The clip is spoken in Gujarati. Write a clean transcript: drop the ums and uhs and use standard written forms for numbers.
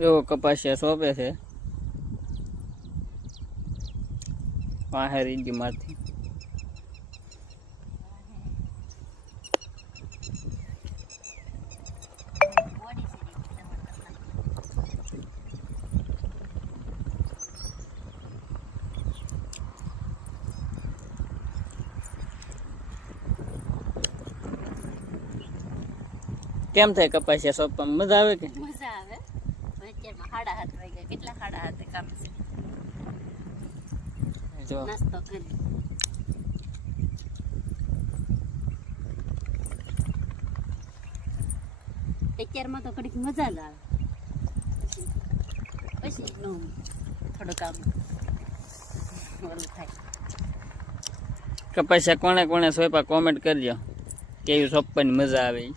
જો કપાસિયા સોંપે છે વાહે રીંગી માંથી. કેમ થાય કપાસિયા સોંપવામાં મજા આવે કે? મજા આવે. અત્યારમાં 7:30 વાગ્યા. કેટલા 7:30 કામ છે? જો નાસ્તો કરી. અત્યારમાં તો ઘડીક મજા જ આવે. પછી થોડુંક આમ ઓલું થાય. કપાસિયા કોણે કોણે સોંપ્યા કોમેન્ટ કરજો કેવી સોંપવાની મજા આવે ઈ.